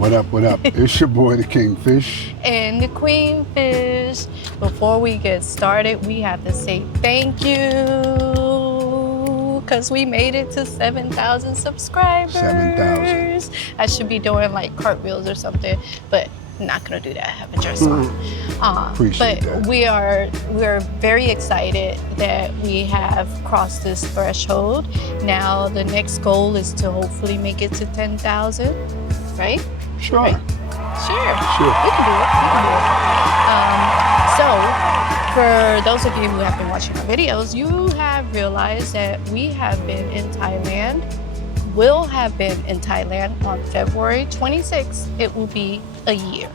What up, what up? It's your boy, the KingFish. And the QueenFish. Before we get started, we have to say thank you because we made it to 7,000 subscribers. 7,000. I should be doing like cartwheels or something, but I'm not gonna do that. I have a dress on. Appreciate but that. we are very excited that we have crossed this threshold. Now the next goal is to hopefully make it to 10,000, right? Sure. Right? Sure. Sure. We can do it. So, for those of you who have been watching our videos, you have realized that we have been in Thailand, will have been in Thailand on February 26th. It will be a year.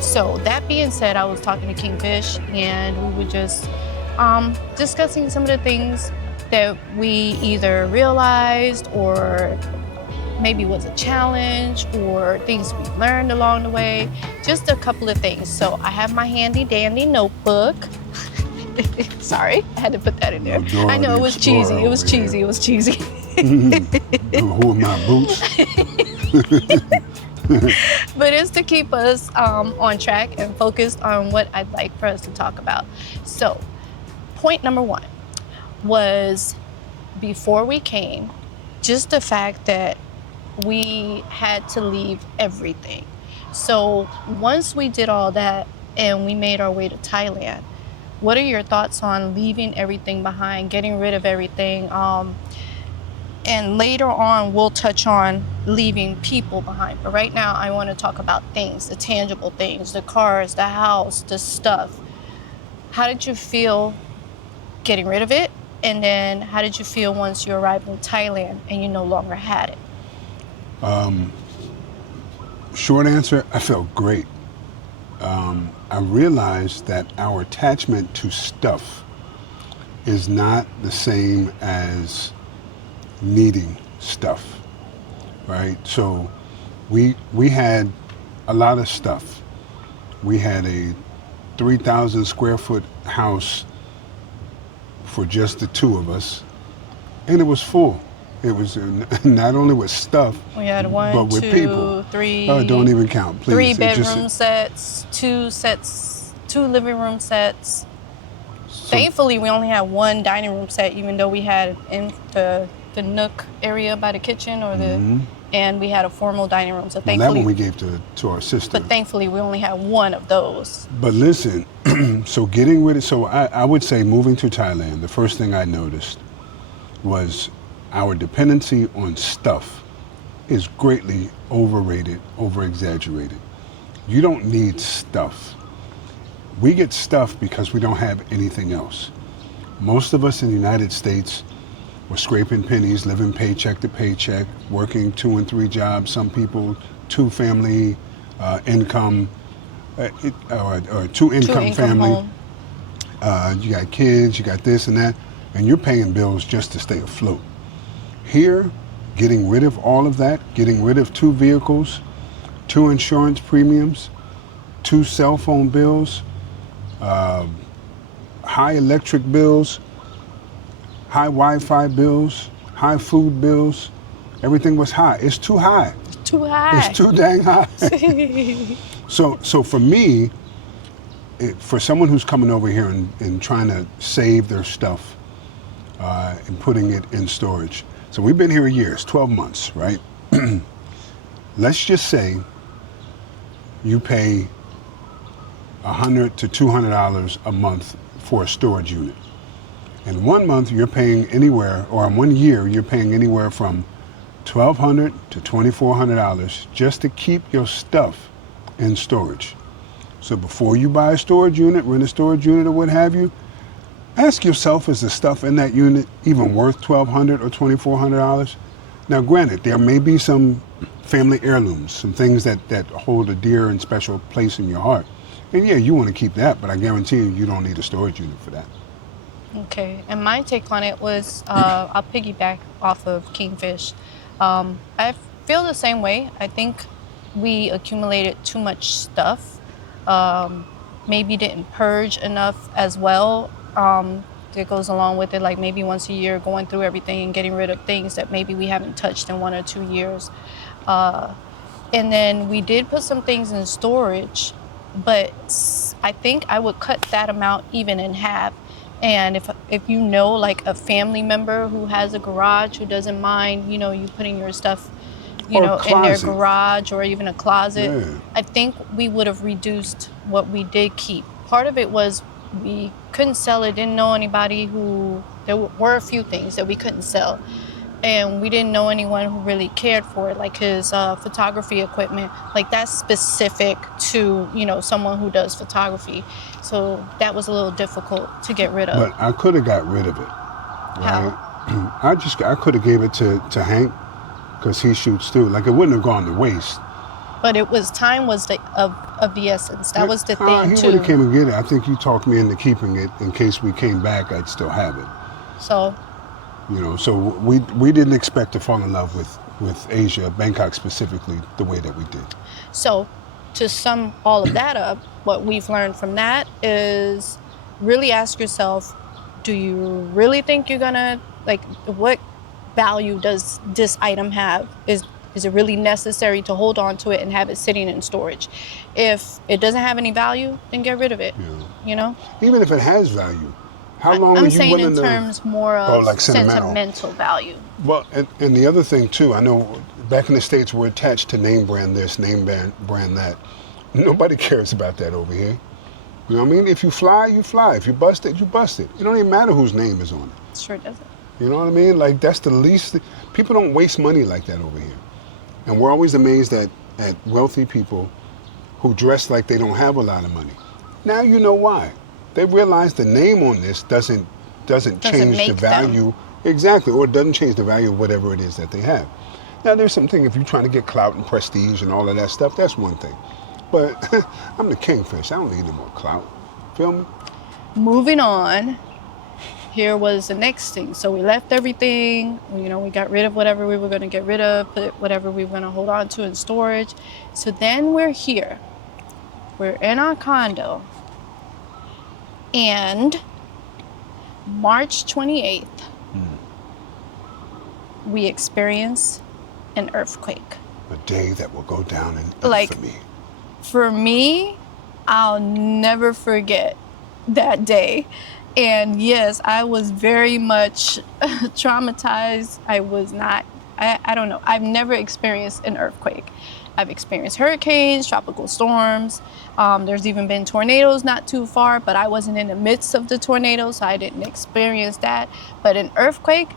So that being said, I was talking to KingFish and we were just discussing some of the things that we either realized or maybe was a challenge or things we learned along the way, just a couple of things. So I have my handy dandy notebook. Sorry, I had to put that in there. I know it was cheesy, it was cheesy, it was cheesy. Who are my boots? But it's to keep us on track and focused on what I'd like for us to talk about. So point number one was before we came, just the fact that we had to leave everything. So once we did all that and we made our way to Thailand, what are your thoughts on leaving everything behind, getting rid of everything? And later on, we'll touch on leaving people behind. But right now, I want to talk about things, the tangible things, the cars, the house, the stuff. How did you feel getting rid of it? And then how did you feel once you arrived in Thailand and you no longer had it? Short answer, I felt great. I realized that our attachment to stuff is not the same as needing stuff, right? So we had a lot of stuff. We had a 3,000 square foot house for just the two of us, and it was full. It was not only with stuff, We had one, but with two, people. three. Oh, don't even count, please. 3 It bedroom just- sets, 2 living room sets. so- Thankfully, we only had 1 dining room set, even though we had in the nook area by the kitchen or and we had a formal dining room. So Well, that thankfully, one we gave to our sister. but thankfully, we only had 1 of those. But listen, so getting rid of, so I would say moving to Thailand, the first thing I noticed was our dependency on stuff is greatly overrated, over-exaggerated. You don't need stuff. We get stuff because we don't have anything else. Most of us in the United States were scraping pennies, living paycheck to paycheck, working 2 and 3 jobs, some people 2 family income, or 2 income family. Home. You got kids, you got this and that, and you're paying bills just to stay afloat. Here, getting rid of all of that, getting rid of 2 vehicles, 2 insurance premiums, 2 cell phone bills, high electric bills, high Wi-Fi bills, high food bills, everything was high. It's too high. Too high. It's too dang high. So for me, for someone who's coming over here and trying to save their stuff and putting it in storage. So we've been here a year, it's 12 months, right? Let's just say you pay $100 to $200 a month for a storage unit. In 1 month, you're paying anywhere, or in 1 year, you're paying anywhere from $1,200 to $2,400 just to keep your stuff in storage. So before you buy a storage unit, rent a storage unit or what have you, ask yourself, is the stuff in that unit even worth $1,200 or $2,400? Now granted, there may be some family heirlooms, some things that hold a dear and special place in your heart. And yeah, you want to keep that, but I guarantee you don't need a storage unit for that. Okay, and my take on it was, I'll piggyback off of KingFish. I feel the same way. I think we accumulated too much stuff. Maybe didn't purge enough as well. That goes along with it, like maybe once a year going through everything and getting rid of things that maybe we haven't touched in 1 or 2 years. And then we did put some things in storage, but I think I would cut that amount even in half. And if you know like a family member who has a garage who doesn't mind, you know, you putting your stuff, you Or a know, in their closet. garage or even a closet, Yeah. I think we would have reduced what we did keep. Part of it was we couldn't sell it, didn't know anybody who, there were a few things that we couldn't sell. And we didn't know anyone who really cared for it, like his photography equipment. Like that's specific to, you know, someone who does photography. So that was a little difficult to get rid of. But I could have got rid of it. How? Right? I could have gave it to Hank because he shoots too. Like it wouldn't have gone to waste. But it was time was of the essence. That was the thing He would have too. came and get it. I think you talked me into keeping it in case we came back. I'd still have it. So You know, so we didn't expect to fall in love with Asia, Bangkok specifically, the way that we did. So to sum all of that up, what we've learned from that is really ask yourself, do you really think you're gonna, like, what value does this item have? Is it really necessary to hold on to it and have it sitting in storage? If it doesn't have any value, then get rid of it, Yeah. you know? Even if it has value, how long I'm are you saying willing in to... terms more of like sentimental value. Well, and the other thing too, I know back in the States we're attached to name brand this, name brand that. Nobody cares about that over here. You know what I mean? If you fly, you fly. If you bust it, you bust it. It don't even matter whose name is on it. Sure doesn't. You know what I mean? Like that's the least, people don't waste money like that over here. And we're always amazed at wealthy people who dress like they don't have a lot of money. Now you know why. They realize the name on this doesn't change the make value. them. Exactly, or it doesn't change the value of whatever it is that they have. Now there's something, if you're trying to get clout and prestige and all of that stuff, that's one thing. But I'm the KingFish, I don't need no more clout. Feel me? Moving on, here was the next thing. So we left everything, you know, we got rid of whatever we were going to get rid of, put whatever we were going to hold on to in storage. So then we're here. We're in our condo. And March 28th, we experienced an earthquake. A day that will go down in Like, infamy. For me, I'll never forget that day. And yes, I was very much traumatized. I don't know. I've never experienced an earthquake. I've experienced hurricanes, tropical storms. There's even been tornadoes not too far, but I wasn't in the midst of the tornado, so I didn't experience that. But an earthquake,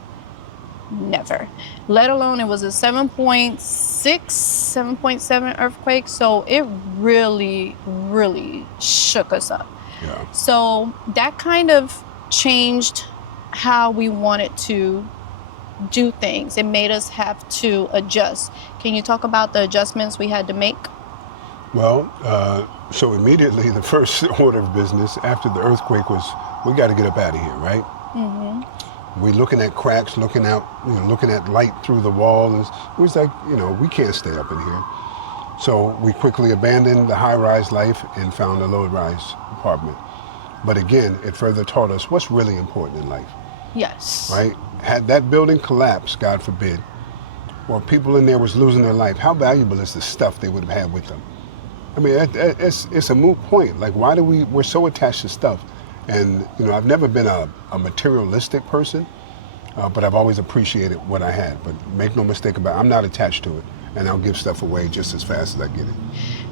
never. Let alone it was a 7.6, 7.7 earthquake, so it really, really shook us up. Yeah. So that kind of changed how we wanted to do things. It made us have to adjust. Can you talk about the adjustments we had to make? Well, so immediately the first order of business after the earthquake was, we got to get up out of here, right? Mm-hmm. We're looking at cracks, looking at light through the wall. And it was like, we can't stay up in here. So we quickly abandoned the high-rise life and found a low-rise apartment. But again, it further taught us what's really important in life. Yes. Right? Had that building collapsed, God forbid, or people in there was losing their life, how valuable is the stuff they would have had with them? I mean, it's a moot point. Like, why we're so attached to stuff? And, I've never been a materialistic person, but I've always appreciated what I had. But make no mistake about it, I'm not attached to it. And I'll give stuff away just as fast as I get it.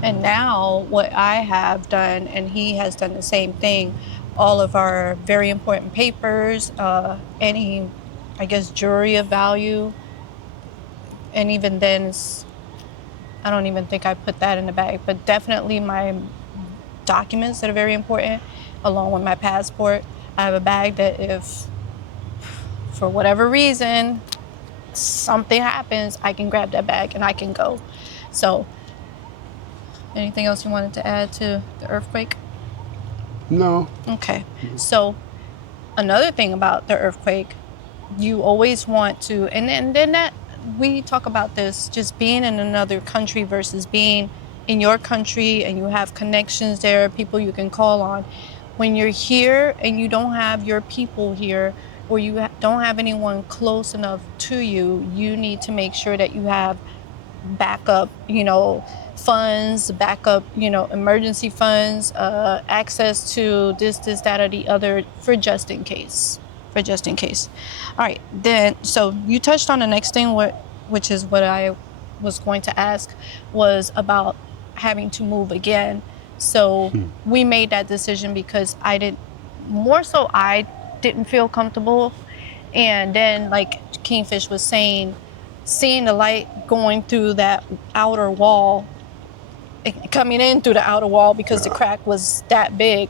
And now what I have done, and he has done the same thing, all of our very important papers, any, I guess, jewelry of value, and even then, I don't even think I put that in the bag, but definitely my documents that are very important, along with my passport. I have a bag that if, for whatever reason, something happens, I can grab that bag and I can go. So, anything else you wanted to add to the earthquake? No. Okay. So, another thing about the earthquake, you always want to, and then that, we talk about this, just being in another country versus being in your country and you have connections there, people you can call on. When you're here and you don't have your people here, or you don't have anyone close enough to you, you need to make sure that you have backup, funds, backup, emergency funds, access to this, that, or the other for just in case. For just in case. All right, then, so you touched on the next thing, which is what I was going to ask, was about having to move again. So we made that decision because I didn't feel comfortable. And then, like KingFish was saying, seeing the light going through that outer wall, coming in through the outer wall because the crack was that big,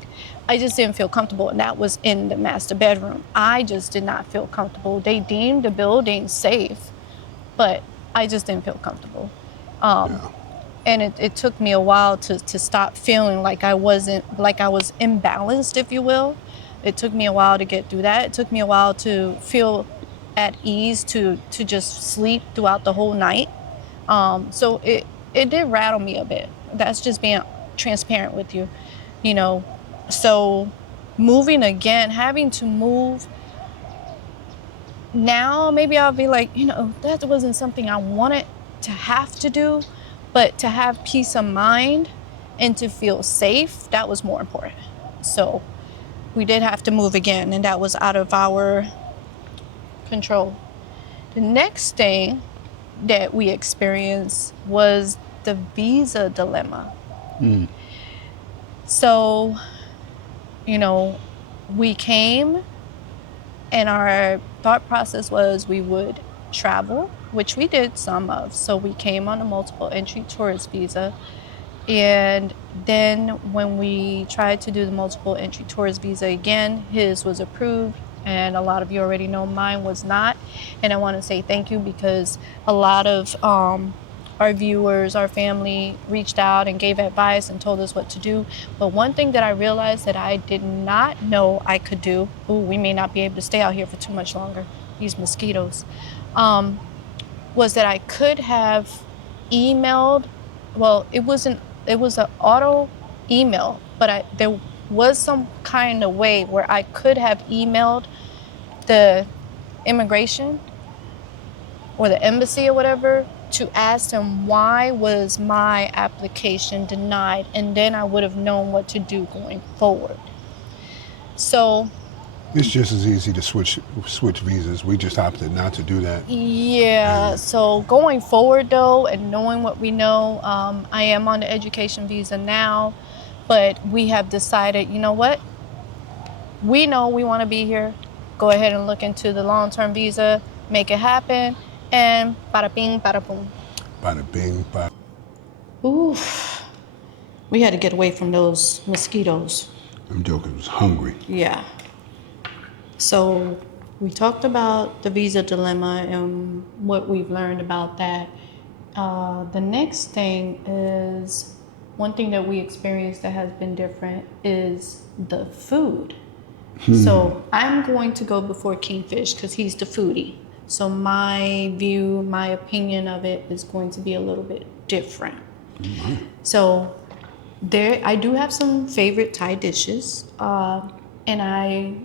I just didn't feel comfortable. And that was in the master bedroom. I just did not feel comfortable. They deemed the building safe, but I just didn't feel comfortable. And it took me a while to stop feeling like I was imbalanced, if you will. It took me a while to get through that. It took me a while to feel at ease to just sleep throughout the whole night. So it did rattle me a bit. That's just being transparent with you, So moving again, having to move now, maybe I'll be like, that wasn't something I wanted to have to do, but to have peace of mind and to feel safe, that was more important. So we did have to move again, and that was out of our control. The next thing that we experienced was the visa dilemma. So, we came, and our thought process was we would travel, which we did some of. So we came on a multiple entry tourist visa. And then when we tried to do the multiple entry tourist visa again, his was approved. And a lot of you already know mine was not. And I want to say thank you because a lot of our viewers, our family reached out and gave advice and told us what to do. But one thing that I realized that I did not know I could do, we may not be able to stay out here for too much longer, these mosquitoes, was that I could have emailed, it was an auto email, but there was some kind of way where I could have emailed the immigration or the embassy or whatever to ask them why was my application denied, and then I would have known what to do going forward. So it's just as easy to switch visas. We just opted not to do that. Yeah, so going forward though, and knowing what we know, I am on the education visa now, but we have decided, you know what? We know we want to be here. Go ahead and look into the long-term visa, make it happen, and bada bing, bada boom. Bada bing, bada. Ooh, we had to get away from those mosquitoes. I'm joking, I was hungry. Yeah. So we talked about the visa dilemma and what we've learned about that. The next thing is, one thing that we experienced that has been different is the food. So I'm going to go before KingFish because he's the foodie. So my view, my opinion of it is going to be a little bit different. So I do have some favorite Thai dishes, and I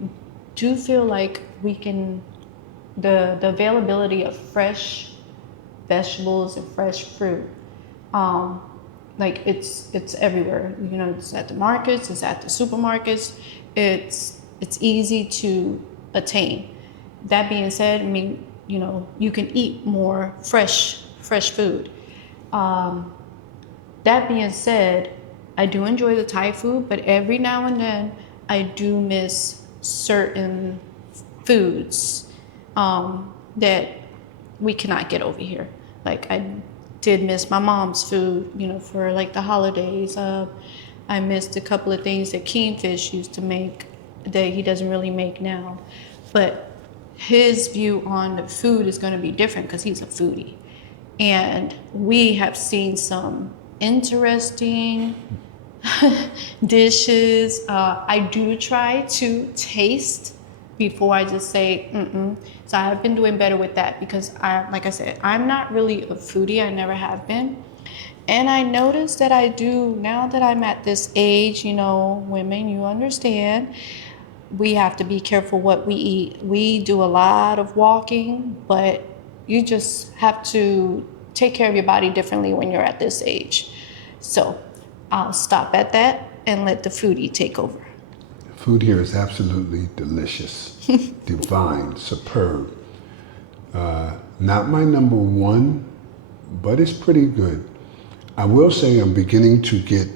do feel like the availability of fresh vegetables and fresh fruit, like it's everywhere. It's at the markets, it's at the supermarkets. It's easy to attain. That being said, you can eat more fresh food. That being said, I do enjoy the Thai food, but every now and then I do miss certain foods that we cannot get over here. Like I did miss my mom's food, for like the holidays. I missed a couple of things that KingFish used to make that he doesn't really make now. But his view on the food is going to be different because he's a foodie. And we have seen some interesting dishes. I do try to taste before I just say mm-mm. So I have been doing better with that because like I said, I'm not really a foodie. I never have been. And I noticed that I do, now that I'm at this age, women, you understand, we have to be careful what we eat. We do a lot of walking, but you just have to take care of your body differently when you're at this age. So I'll stop at that and let the foodie take over. Food here is absolutely delicious, divine, superb. Not my number one, but it's pretty good. I will say I'm beginning to get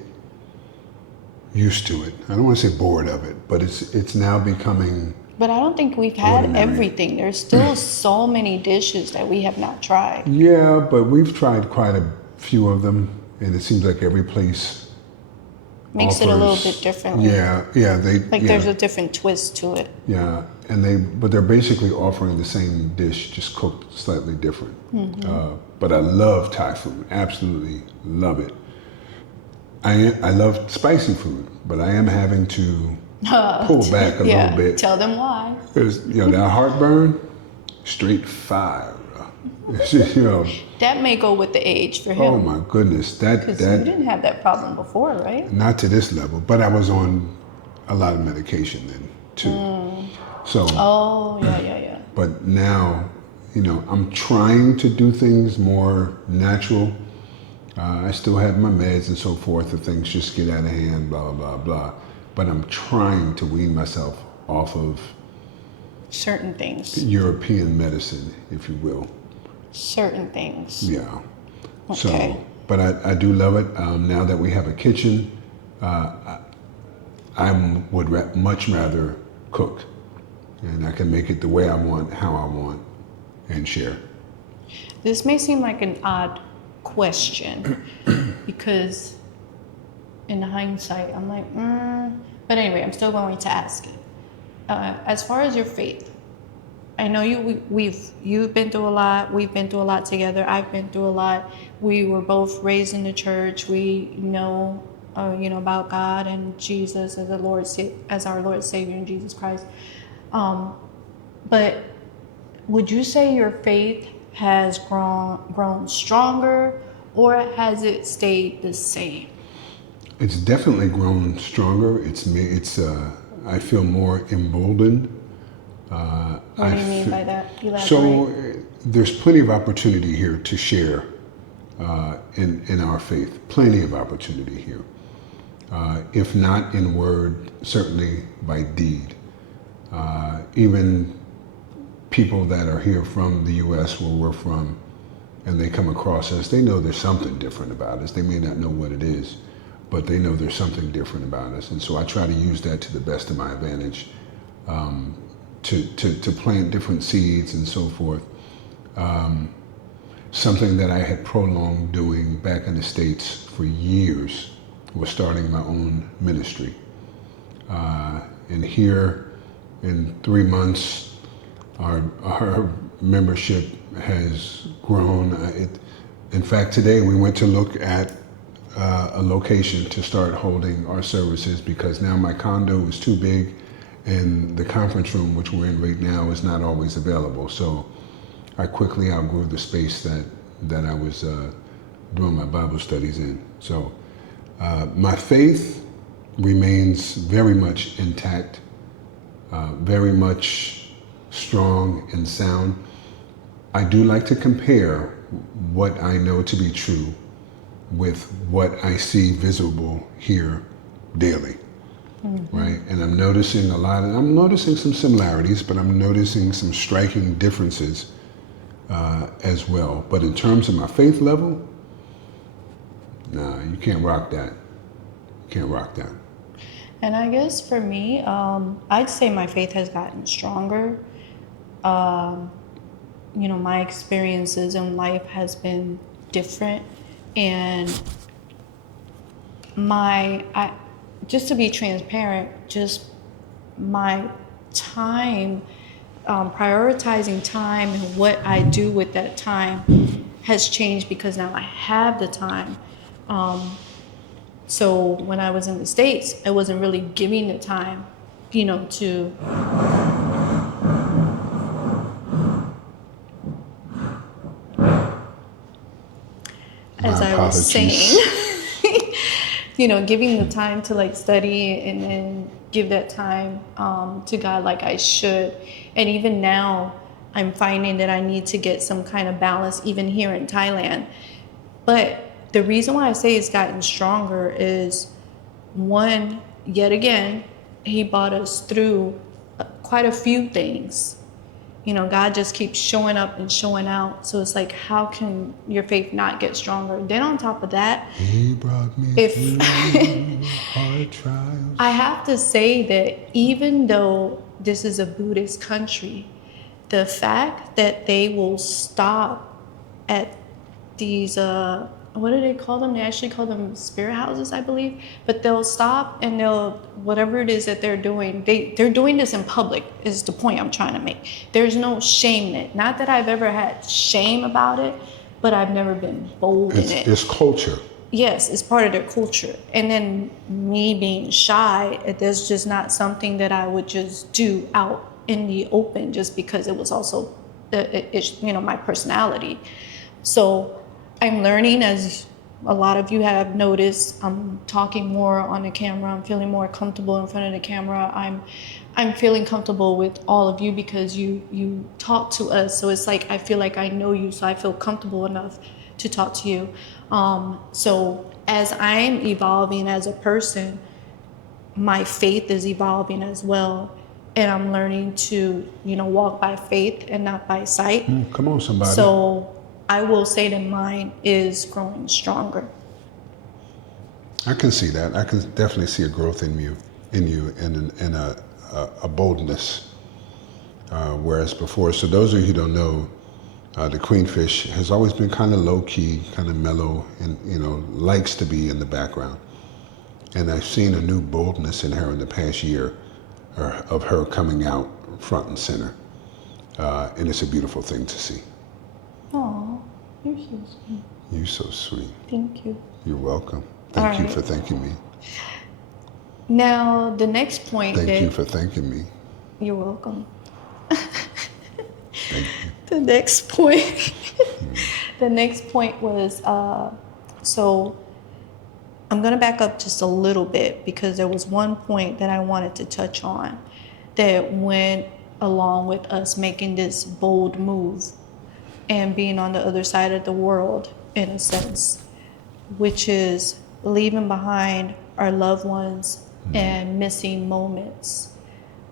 used to it. I don't want to say bored of it, but it's now becoming. But I don't think we've had ordinary. everything. There's still so many dishes that we have not tried. Yeah, but we've tried quite a few of them, and it seems like every place makes it a little bit differently. Yeah, There's a different twist to it. Yeah, but they're basically offering the same dish, just cooked slightly different. But I love Thai food, absolutely love it. I love spicy food, but I am having to pull back a little bit. Tell them why. Because that heartburn, straight fire. That may go with the age for him. Oh my goodness, because you didn't have that problem before, right? Not to this level, but I was on a lot of medication then too. So. Oh yeah. But now, I'm trying to do things more natural. I still have my meds and so forth if things just get out of hand, blah, blah, blah. But I'm trying to wean myself off of certain things. European medicine, if you will. Certain things. Yeah. Okay. So, but I do love it. Now that we have a kitchen, I would much rather cook. And I can make it the way I want, how I want, and share. This may seem like an odd question because in hindsight, I'm like, but anyway, I'm still going to ask it. As far as your faith, I know you've been through a lot. We've been through a lot together. I've been through a lot. We were both raised in the church. We know, about God and Jesus as our Lord Savior and Jesus Christ. But would you say your faith has grown stronger, or has it stayed the same? It's definitely grown stronger. I feel more emboldened. What do you mean by that? Elaborate. So there's plenty of opportunity here to share in our faith. Plenty of opportunity here. If not in word, certainly by deed. Even people that are here from the U.S. where we're from, and they come across us, they know there's something different about us. They may not know what it is, but they know there's something different about us. And so I try to use that to the best of my advantage, to plant different seeds and so forth. Something that I had prolonged doing back in the States for years was starting my own ministry. And here in 3 months, our membership has grown. In fact, today we went to look at a location to start holding our services because now my condo is too big and the conference room, which we're in right now, is not always available. So I quickly outgrew the space that I was doing my Bible studies in. So my faith remains very much intact, very much strong and sound. I do like to compare what I know to be true with what I see visible here daily, right? And I'm noticing I'm noticing some similarities, but I'm noticing some striking differences as well. But in terms of my faith level, nah, you can't rock that. You can't rock that. And I guess for me, I'd say my faith has gotten stronger. My experiences in life has been different, and just to be transparent, just my time, prioritizing time and what I do with that time has changed because now I have the time. So when I was in the States, I wasn't really giving the time, to as I was saying, giving the time to study and then give that time to God like I should. And even now, I'm finding that I need to get some kind of balance even here in Thailand. But the reason why I say it's gotten stronger is, one, yet again, he brought us through quite a few things. You know, God just keeps showing up and showing out. So it's like, how can your faith not get stronger? Then on top of that, He brought me through hard trials. I have to say that even though this is a Buddhist country, the fact that they will stop at these, what do they call them? They actually call them spirit houses, I believe. But they'll stop and they'll, whatever it is that they're doing, they're doing this in public is the point I'm trying to make. There's no shame in it. Not that I've ever had shame about it, but I've never been bold in it. It's culture. Yes, it's part of their culture. And then me being shy, there's just not something that I would just do out in the open just because it was also, you know, my personality. So I'm learning, as a lot of you have noticed, I'm talking more on the camera. I'm feeling more comfortable in front of the camera. I'm feeling comfortable with all of you because you talk to us. So it's like I feel like I know you, so I feel comfortable enough to talk to you. So as I'm evolving as a person, my faith is evolving as well. And I'm learning to, you know, walk by faith and not by sight. Come on, somebody. So I will say that mine is growing stronger. I can see that. I can definitely see a growth in you, and a boldness. Whereas before, so those of you who don't know, the QueenFish has always been kind of low key, kind of mellow, and you know likes to be in the background. And I've seen a new boldness in her in the past year, of her coming out front and center, and it's a beautiful thing to see. Oh, you're so sweet. You're so sweet. Thank you. You're welcome. Thank you for thanking me. Now, the next point. Thank you for thanking me. You're welcome. Thank you. The next point. The next point was, so I'm going to back up just a little bit because there was one point that I wanted to touch on that went along with us making this bold move and being on the other side of the world, in a sense, which is leaving behind our loved ones and missing moments.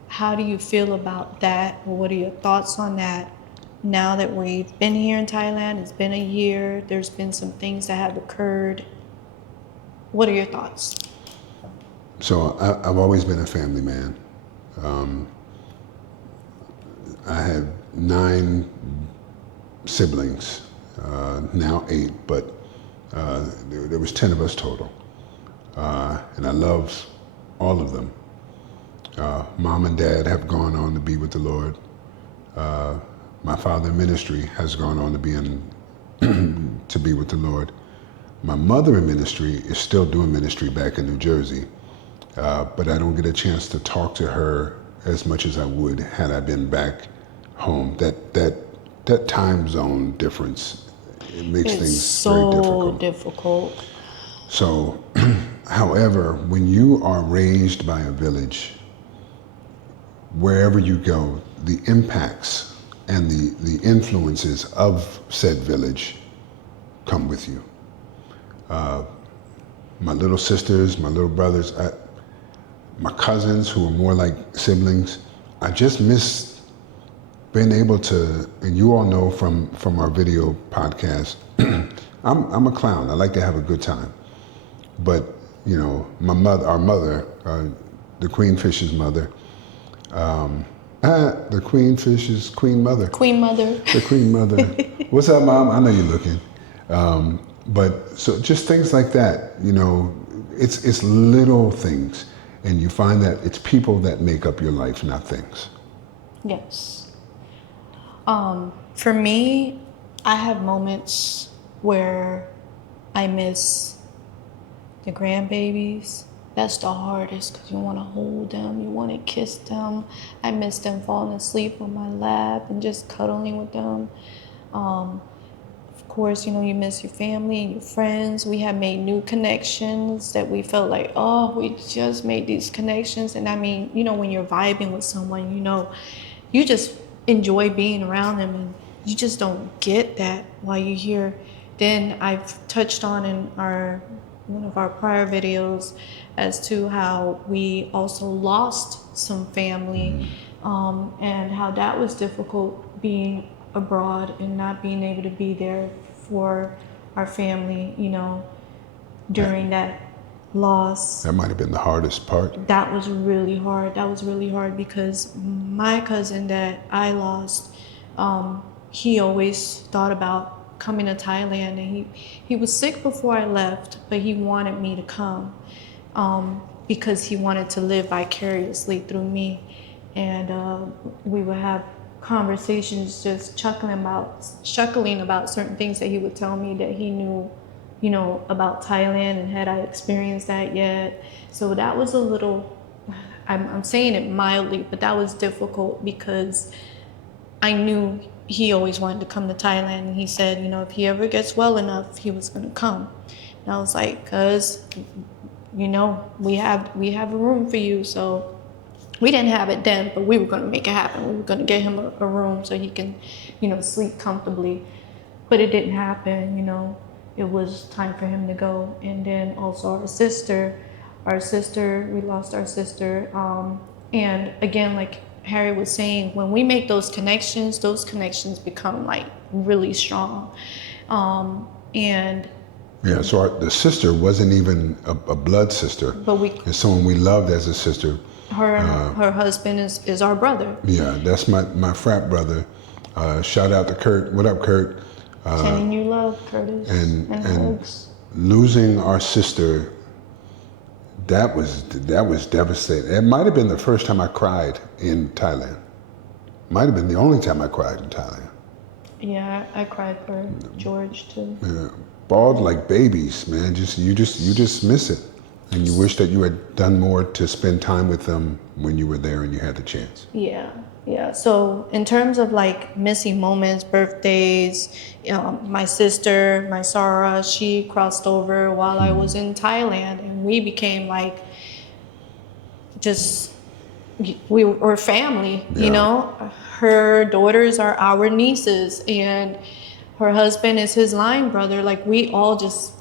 How do you feel about that? What are your thoughts on that? Now that we've been here in Thailand, it's been a year, there's been some things that have occurred. What are your thoughts? So I've always been a family man. I have 9 siblings, now 8, but there was 10 of us total. And I love all of them. Mom and dad have gone on to be with the Lord. My father in ministry has gone on to be with the Lord. My mother in ministry is still doing ministry back in New Jersey, but I don't get a chance to talk to her as much as I would had I been back home. That time zone difference, it makes things very difficult. difficult. So, however, when you are raised by a village, wherever you go, the impacts and the influences of said village come with you. My little sisters, my little brothers, my cousins who are more like siblings, I just miss being able to, and you all know from our video podcast, I'm a clown. I like to have a good time. But, you know, our mother, the QueenFish's mother, the QueenFish's queen mother. Queen mother. The queen mother. What's up, Mom? I know you're looking. But so just things like that, you know, it's little things. And you find that it's people that make up your life, not things. Yes. For me, I have moments where I miss the grandbabies. That's the hardest because you want to hold them, you want to kiss them. I miss them falling asleep on my lap and just cuddling with them. Of course, you know, you miss your family and your friends. We have made new connections that we felt like, oh, we just made these connections. And I mean, you know, when you're vibing with someone, you know, enjoy being around them, and you just don't get that while you're here. Then I've touched on in one of our prior videos as to how we also lost some family, and how that was difficult being abroad and not being able to be there for our family, you know, during that loss. That might have been the hardest part. That was really hard. That was really hard because my cousin that I lost, he always thought about coming to Thailand, and he was sick before I left, but he wanted me to come because he wanted to live vicariously through me. And we would have conversations just chuckling about certain things that he would tell me that he knew, you know, about Thailand, and had I experienced that yet. So that was a little, I'm saying it mildly, but that was difficult because I knew he always wanted to come to Thailand, and he said, you know, if he ever gets well enough, he was going to come. And I was like, cuz, you know, we have a room for you. So we didn't have it then, but we were going to make it happen. We were going to get him a room so he can, you know, sleep comfortably. But it didn't happen, you know. It was time for him to go. And then also our sister, we lost our sister. And again, like Harry was saying, when we make those connections become like really strong. And yeah, so the sister wasn't even a blood sister. But it's someone we loved as a sister. Her husband is our brother. Yeah, that's my frat brother. Shout out to Kurt. What up, Kurt? Sending you love, Curtis. And hugs. Losing our sister, that was devastating. It might have been the first time I cried in Thailand. Might have been the only time I cried in Thailand. Yeah, I cried for George too. Yeah, bawled like babies, man. You just miss it. And you wish that you had done more to spend time with them when you were there and you had the chance. Yeah. So in terms of like missing moments, birthdays, my sister, my Sarah, she crossed over while I was in Thailand, and we became like we were family, you know? Her daughters are our nieces, and her husband is his line brother. Like we all just,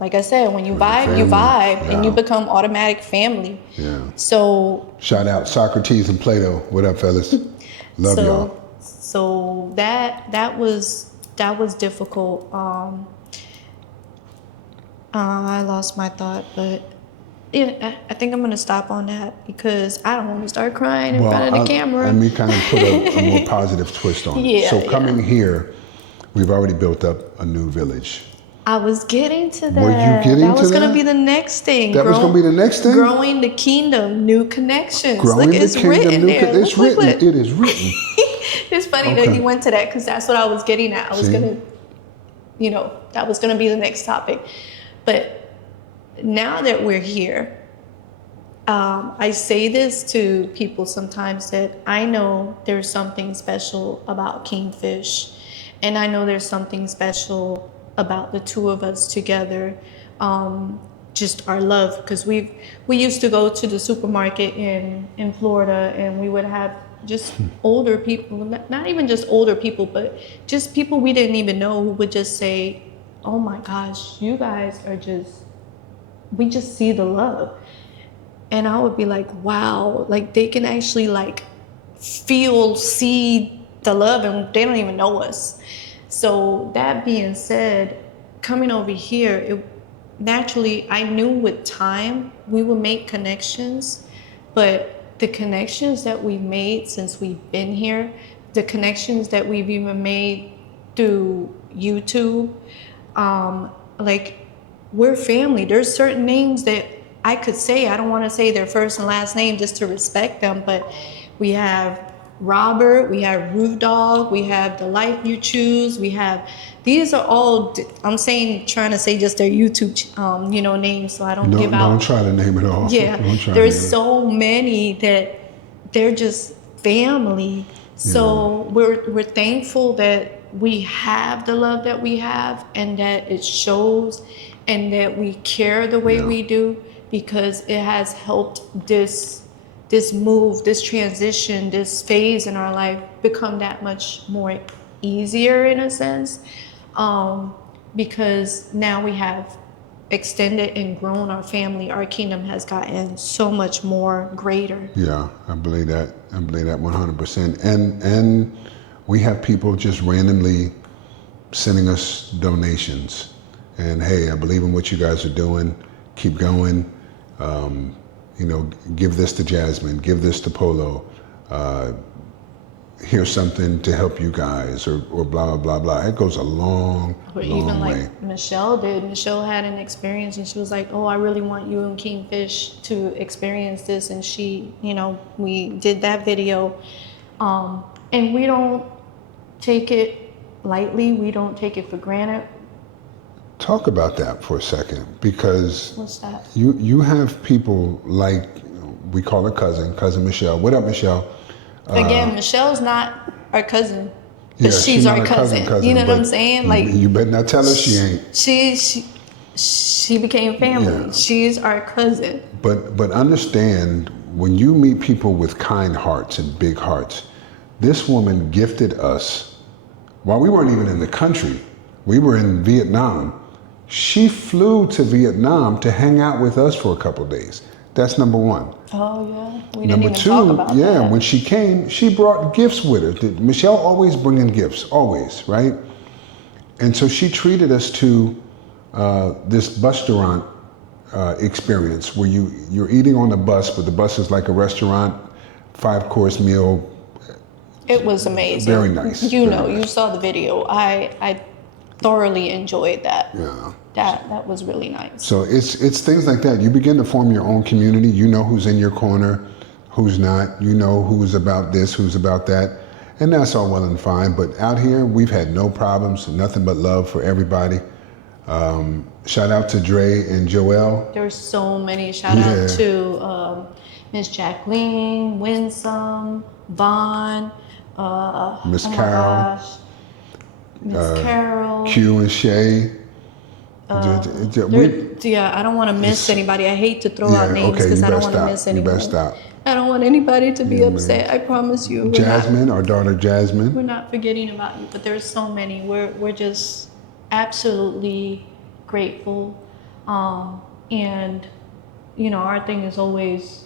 like I said, when you vibe, you vibe, and you become automatic family. Yeah. So shout out Socrates and Plato. What up, fellas? Love y'all. So that was difficult. I lost my thought, but I think I'm gonna stop on that because I don't want to start crying in front of the camera. Let me kind of put a more positive twist on it. So coming here, we've already built up a new village. I was getting to that. Were you getting to that? That was going to be the next thing. That was going to be the next thing? Growing the kingdom, new connections. Growing Look, it's written there. It's written. It is written. It's funny that you went to that because that's what I was getting at. I was going to, you know, that was going to be the next topic. But now that we're here, I say this to people sometimes that I know there's something special about KingFish, and I know there's something special about the two of us together, just our love, because we used to go to the supermarket in Florida, and we would have just older people, not even just older people, but just people we didn't even know, who would just say, oh my gosh, you guys are we just see the love. And I would be like, wow, like they can actually like see the love, and they don't even know us. So that being said, coming over here, naturally, I knew with time we would make connections, but the connections that we've made since we've been here, the connections that we've even made through YouTube, like we're family. There's certain names that I could say, I don't want to say their first and last name just to respect them, but we have Robert, we have Roof Dog, we have The Life You Choose, these are all, I'm trying to say just their YouTube, names, so I don't give out. Don't try to name it all. Yeah, there's so many that they're just family. So we're thankful that we have the love that we have, and that it shows, and that we care the way we do, because it has helped this this move, this transition, this phase in our life become that much more easier in a sense, because now we have extended and grown our family. Our kingdom has gotten so much more greater. Yeah, I believe that. I believe that 100%. And we have people just randomly sending us donations. And hey, I believe in what you guys are doing. Keep going. You know, give this to Jasmine. Give this to Polo. Here's something to help you guys, or blah, blah, blah. It goes a long, Or long even way. like Michelle did. Michelle had an experience and she was like, oh, I really want you and KingFish to experience this. And she, you know, we did that video. And we don't take it lightly. We don't take it for granted. Talk about that for a second, because What's that? you have people like, we call her cousin Michelle. What up, Michelle? Again, Michelle's not our cousin, but Yeah, she's not our a cousin. cousin, You know what but I'm saying? Like, you better not tell her she ain't. She became family. Yeah. She's our cousin. But understand, when you meet people with kind hearts and big hearts, this woman gifted us, while we weren't even in the country, we were in Vietnam. She flew to Vietnam to hang out with us for a couple of days. That's number one. Oh yeah, we didn't Number even two, talk about yeah, that. when she came, she brought gifts with her. Michelle always bringing gifts, always, right? And so she treated us to this restaurant experience where you're eating on the bus, but the bus is like a restaurant, 5-course meal. It was amazing. Very nice. You very know, nice. you saw the video. I thoroughly enjoyed that. Yeah. That was really nice. So it's things like that. You begin to form your own community. You know who's in your corner, who's not. You know who's about this, who's about that. And that's all well and fine. But out here, we've had no problems, nothing but love for everybody. Shout out to Dre and Joelle. There's so many. Shout out to Miss Jacqueline, Winsome, Vaughn, Miss oh my Carol. gosh, Miss Carol. Q and Shay. Yeah, I don't want to miss anybody. I hate to throw out names okay, because you I don't better want to stop. miss You anyone. better stop. I don't want anybody to be Yeah, upset. I promise you. Jasmine, our daughter Jasmine. We're not forgetting about you, but there's so many. We're just absolutely grateful, and you know, our thing is always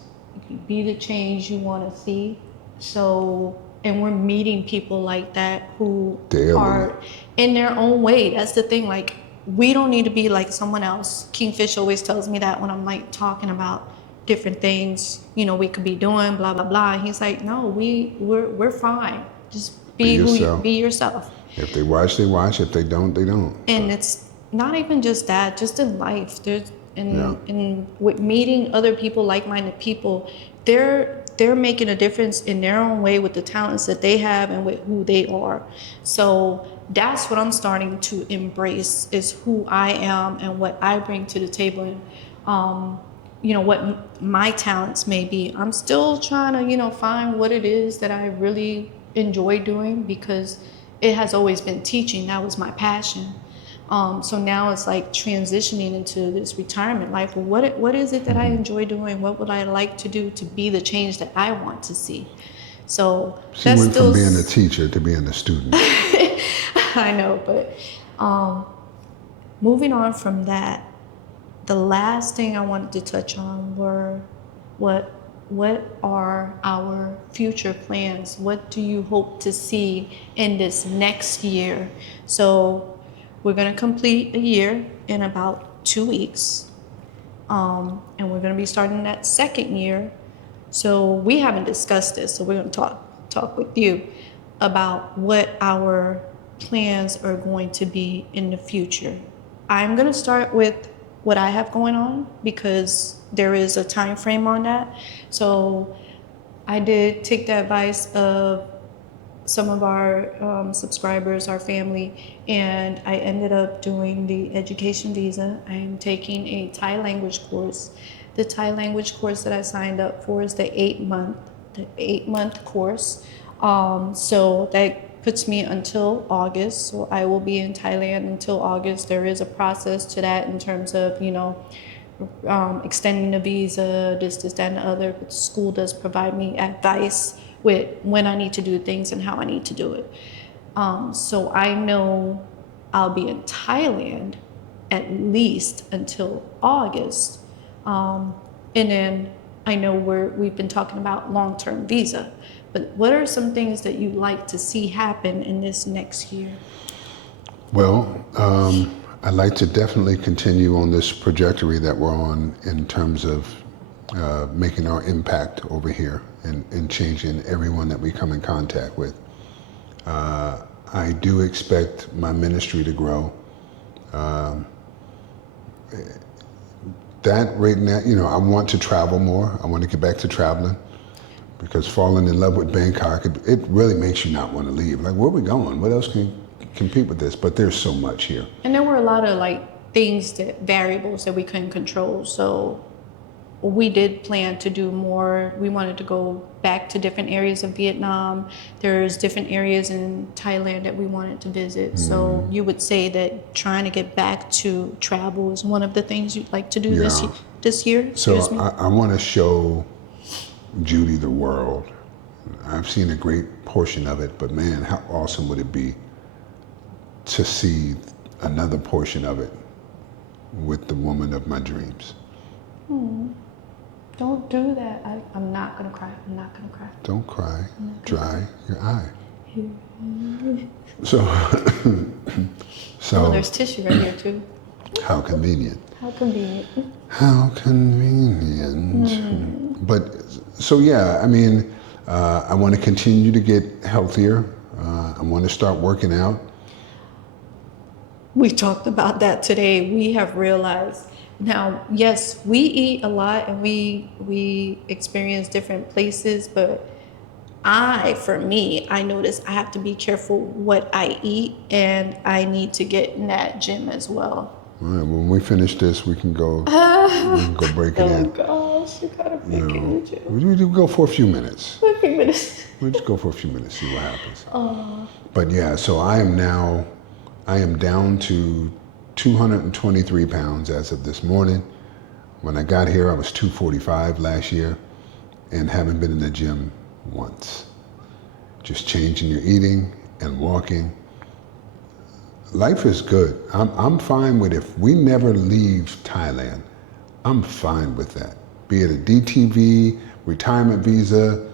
be the change you want to see. So, and we're meeting people like that who Daily. are in their own way. That's the thing. Like, we don't need to be like someone else. KingFish always tells me that when I'm like talking about different things, you know, we could be doing blah blah blah. And he's like, no, we're fine. Just be who you be yourself. If they watch, they watch. If they don't, they don't. And it's not even just that, just in life. There's in with meeting other people, like-minded people, they're making a difference in their own way with the talents that they have and with who they are. So that's what I'm starting to embrace, is who I am and what I bring to the table. And you know, what my talents may be. I'm still trying to, you know, find what it is that I really enjoy doing, because it has always been teaching. That was my passion. So now it's like transitioning into this retirement life. Well, what is it that I enjoy doing? What would I like to do to be the change that I want to see? So She that's went still from being a teacher to being a student. I know, but moving on from that, the last thing I wanted to touch on were what are our future plans? What do you hope to see in this next year? So we're going to complete a year in about 2 weeks, and we're going to be starting that second year. So we haven't discussed this, so we're going to talk with you about what our plans are going to be in the future. I'm going to start with what I have going on, because there is a time frame on that. So I did take the advice of some of our subscribers, our family, and I ended up doing the education visa. I am taking a Thai language course. The Thai language course that I signed up for is the 8-month course. So that puts me until August. So I will be in Thailand until August. There is a process to that in terms of, you know, extending the visa, this, that, and the other. But school does provide me advice with when I need to do things and how I need to do it. So I know I'll be in Thailand at least until August. And then I know we've been talking about long-term visa. But what are some things that you'd like to see happen in this next year? Well, I'd like to definitely continue on this trajectory that we're on in terms of making our impact over here and changing everyone that we come in contact with. I do expect my ministry to grow. That right now, I want to travel more. I want to get back to traveling because falling in love with Bangkok, it really makes you not want to leave. Like, where are we going? What else can compete with this? But there's so much here. And there were a lot of variables that we couldn't control. So we did plan to do more. We wanted to go back to different areas of Vietnam. There's different areas in Thailand that we wanted to visit. So you would say that trying to get back to travel is one of the things you'd like to do this year? So I want to show Judy the world. I've seen a great portion of it, but man, how awesome would it be to see another portion of it with the woman of my dreams. Don't do that. I'm not gonna cry. I'm not gonna cry. Don't cry. Dry your eye. So, Oh, there's tissue right here too. How convenient. How convenient. How convenient. But so yeah, I mean, I want to continue to get healthier. I want to start working out. We talked about that today. We have realized now, yes, we eat a lot and we experience different places, but for me, I notice I have to be careful what I eat, and I need to get in that gym as well. All right, when we finish this, we can go break it in. Oh gosh, you gotta make it in the gym. We go for a few minutes. For a few minutes. We'll just go for a few minutes, see what happens. But yeah, so I am down to 223 pounds as of this morning. When I got here, I was 245 last year and haven't been in the gym once. Just changing your eating and walking. Life is good. I'm fine with if we never leave Thailand. I'm fine with that. Be it a DTV, retirement visa,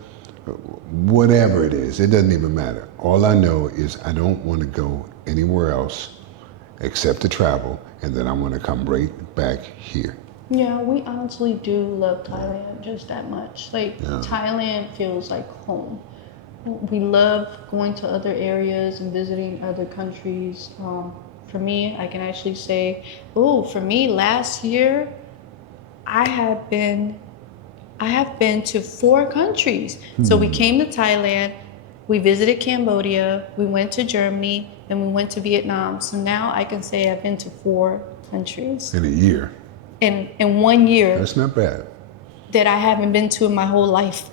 whatever it is, it doesn't even matter. All I know is I don't want to go anywhere else except to travel, and then I want to come right back here. Yeah, we honestly do love Thailand just that much. Thailand feels like home. We love going to other areas and visiting other countries. For me, I can actually say, for me, last year, I have been to 4 countries. So we came to Thailand, we visited Cambodia, we went to Germany, and we went to Vietnam. So now I can say I've been to 4 countries. In a year. In 1 year. That's not bad. That I haven't been to in my whole life.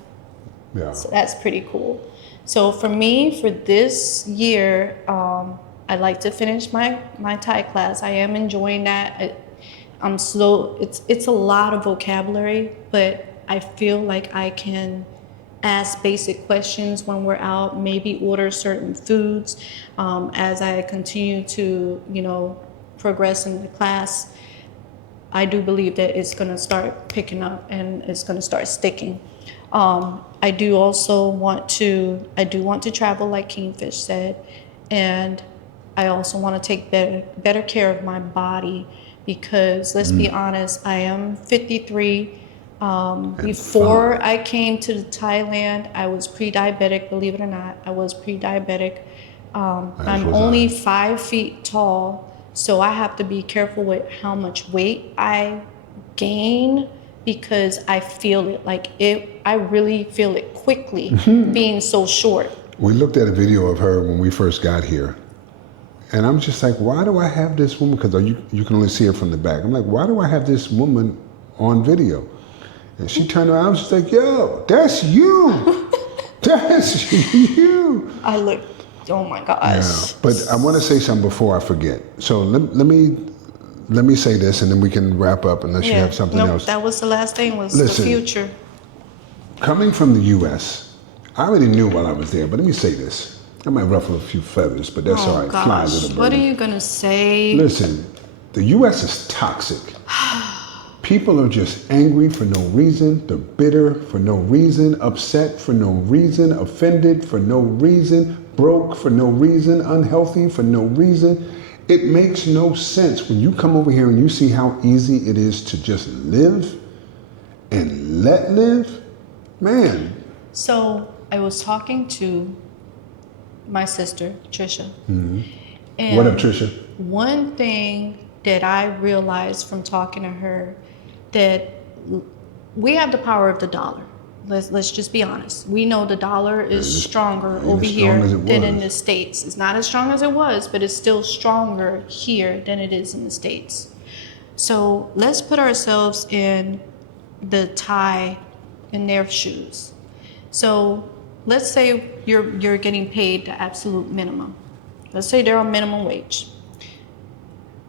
Yeah. So that's pretty cool. So for me, for this year, I'd like to finish my Thai class. I am enjoying that. I'm slow. It's a lot of vocabulary, but I feel like I can ask basic questions when we're out, maybe order certain foods as I continue to, progress in the class. I do believe that it's going to start picking up and it's going to start sticking. I do want to travel like KingFish said, and I also want to take better care of my body because let's be honest, I am 53. Before I came to Thailand, I was pre-diabetic, believe it or not. I was pre-diabetic. I'm only 5 feet tall, so I have to be careful with how much weight I gain because I feel it. I really feel it quickly being so short. We looked at a video of her when we first got here, and I'm just like, why do I have this woman? Because you can only see her from the back. I'm like, why do I have this woman on video? And she turned around, I was just like, yo, that's you. That's you. I looked, oh my gosh. Yeah, but I want to say something before I forget. So let me let me say this, and then we can wrap up unless you have something else. That was the last thing, was Listen, the future. Coming from the U.S., I already knew while I was there, but let me say this. I might ruffle a few feathers, but that's all right. Gosh. Fly, little birdie. What are you going to say? Listen, the U.S. is toxic. People are just angry for no reason. They're bitter for no reason, upset for no reason, offended for no reason, broke for no reason, unhealthy for no reason. It makes no sense when you come over here and you see how easy it is to just live and let live. Man. So I was talking to my sister, Trisha. Mm-hmm. And what up, Trisha? One thing that I realized from talking to her, that we have the power of the dollar. Let's just be honest. We know the dollar is stronger over here than in the States. It's not as strong as it was, but it's still stronger here than it is in the States. So let's put ourselves in the Thai, in their shoes. So let's say you're getting paid the absolute minimum. Let's say they're on minimum wage.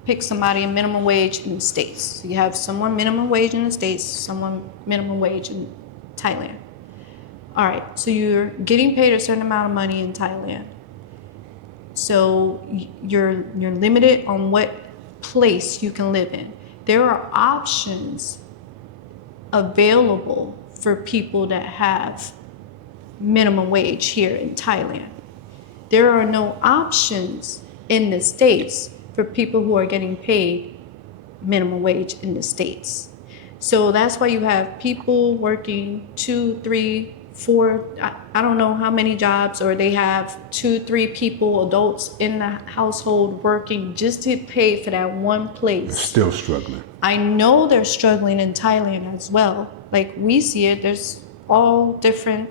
Pick somebody in minimum wage in the States. So you have someone minimum wage in the States, someone minimum wage in Thailand. All right, so you're getting paid a certain amount of money in Thailand. So you're limited on what place you can live in. There are options available for people that have minimum wage here in Thailand. There are no options in the States for people who are getting paid minimum wage in the States. So that's why you have people working 2, 3, 4, I don't know how many jobs, or they have 2, 3 people, adults in the household working just to pay for that one place. They're still struggling. I know they're struggling in Thailand as well. Like we see it, there's all different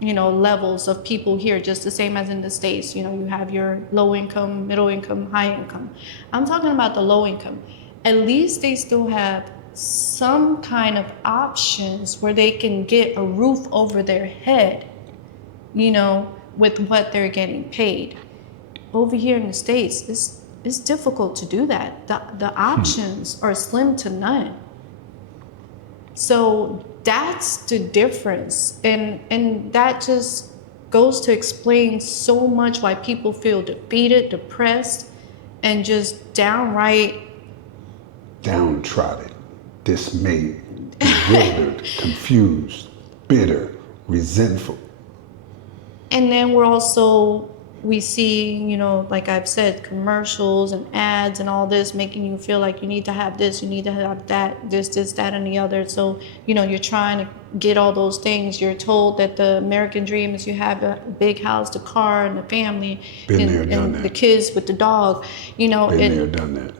levels of people here, just the same as in the States. You have your low income, middle income, high income. I'm talking about the low income. At least they still have some kind of options where they can get a roof over their head, with what they're getting paid. Over here in the States, it's difficult to do that. The options are slim to none. So that's the difference, and that just goes to explain so much why people feel defeated, depressed, and just downright downtrodden, dismayed, bewildered, confused, bitter, resentful. And then we see, like I've said, commercials and ads and all this making you feel like you need to have this, you need to have that, this, that, and the other. So, you're trying to get all those things. You're told that the American dream is you have a big house, the car, and the family, and the kids with the dog, Been there, done that.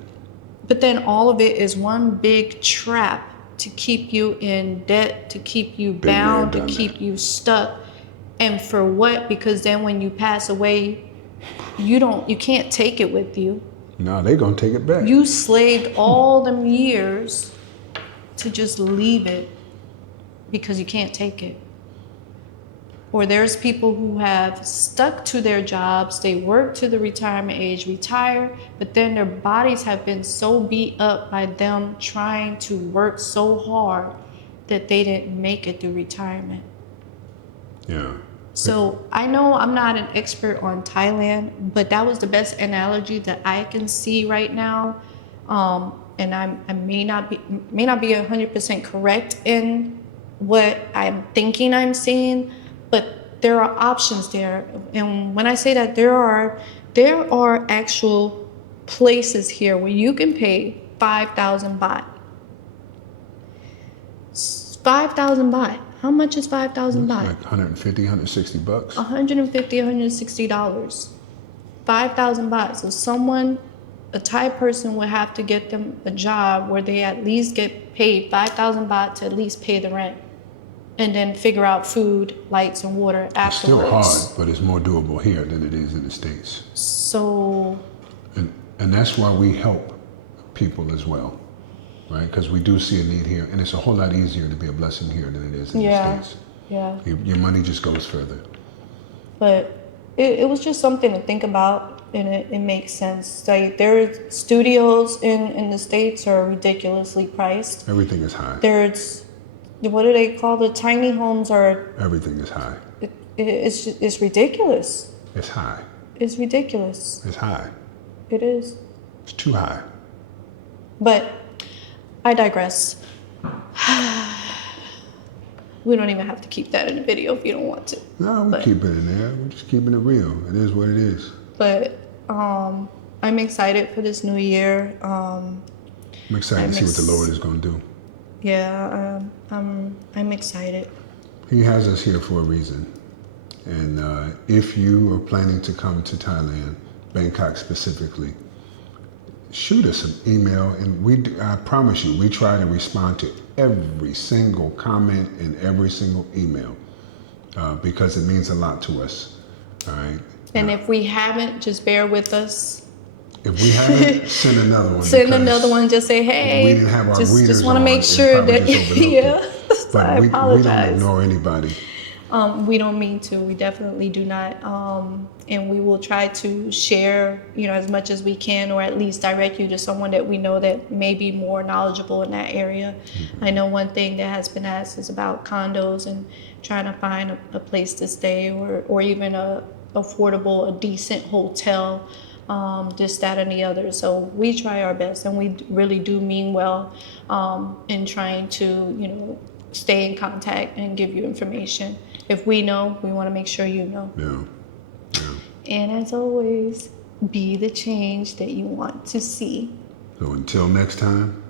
But then all of it is one big trap to keep you in debt, to keep you bound, to keep you stuck. And for what? Because then when you pass away, you can't take it with you. No, they're gonna take it back. You slaved all them years to just leave it because you can't take it. Or there's people who have stuck to their jobs, they work to the retirement age, retire, but then their bodies have been so beat up by them trying to work so hard that they didn't make it through retirement. Yeah. So I know I'm not an expert on Thailand, but that was the best analogy that I can see right now. And I may not be 100% correct in what I'm thinking I'm seeing, but there are options there. And when I say that, there are actual places here where you can pay 5,000 baht. 5,000 baht. How much is 5,000 baht? Like 150, 160 bucks. $150, $160. 5,000 baht. So a Thai person would have to get them a job where they at least get paid 5,000 baht to at least pay the rent, and then figure out food, lights, and water afterwards. It's still hard, but it's more doable here than it is in the States. So. And that's why we help people as well. Right, because we do see a need here, and it's a whole lot easier to be a blessing here than it is in the States. Yeah. Your money just goes further. But it was just something to think about, and it makes sense. Like, their studios in the States are ridiculously priced. Everything is high. There's, what do they call the tiny homes are? Everything is high. It's ridiculous. It's high. It's ridiculous. It's high. It is. It's too high. But I digress. We don't even have to keep that in the video if you don't want to. No, we keep it in there. We're just keeping it real. It is what it is. But I'm excited for this new year. I'm excited to see what the Lord is going to do. Yeah, I'm excited. He has us here for a reason. And if you are planning to come to Thailand, Bangkok specifically, shoot us an email, and I promise you, we try to respond to every single comment and every single email because it means a lot to us. All right. And if we haven't, just bear with us. If we haven't, send another one. Send another one. Just say, hey. We didn't have our readers just want to on, make sure that yeah. But we don't ignore anybody. We don't mean to. We definitely do not. And we will try to share, as much as we can, or at least direct you to someone that we know that may be more knowledgeable in that area. Mm-hmm. I know one thing that has been asked is about condos and trying to find a place to stay, or even a decent hotel, this, that, and the other. So we try our best, and we really do mean well in trying to, stay in contact and give you information. If we know, we want to make sure you know. Yeah. And as always, be the change that you want to see. So until next time.